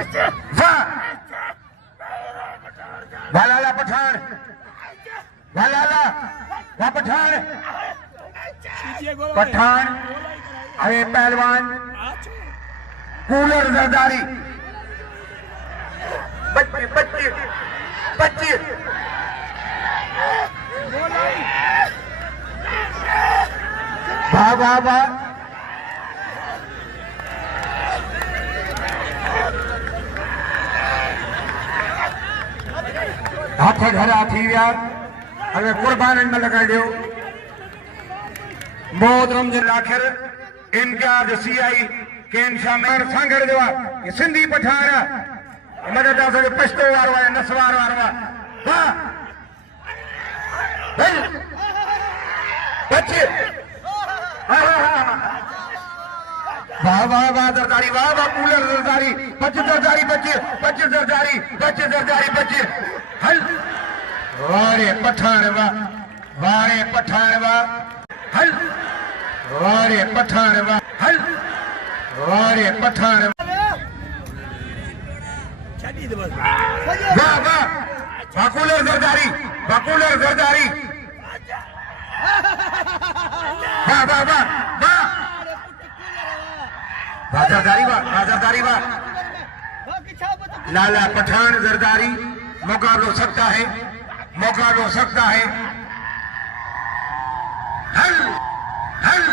वाह वाला पठान वाला वाह पठान पठान अरे पहलवान कूलर जरदारी 25 वाह वाह वाह हाथ घरा थी विया हमें कुर्बान में लगा दो मोहतरम जिन आखिर इम्तियाज सीआई केन शामिल सांगड़ जो ये सिंधी पठान मदद से पछतो वारो है नसवार वारो है वाह बच्चे वाह वाह वाह जरदारी वाह वाह कूलर जरदारी 25 जरदारी बच्चे 25 जरदारी 25 जरदारी बच्चे हल वारे पठान वाह वारे पठान वाह हल वारे पठान वाह हल वारे पठान वाह वाह कूलर जरदारी वाह जरदारी वाह वाह वाह वाह जरदारी वाह जरदारी वाह लाला पठान जरदारी मुकाबला सकता है हल हल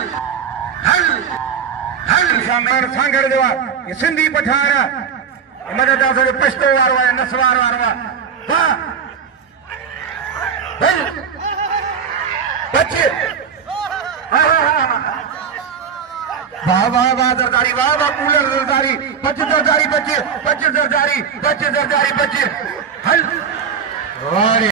हल हल शामिल सांगड़ जो ये सिंधी पठान मदद से पछतो वारो है नसवार वारो है वाह बच्चे वाह वाह वाह जरदारी वाह वाह कूलर जरदारी 25 जरदारी बच्चे 25 जरदारी बच्चे हल वारे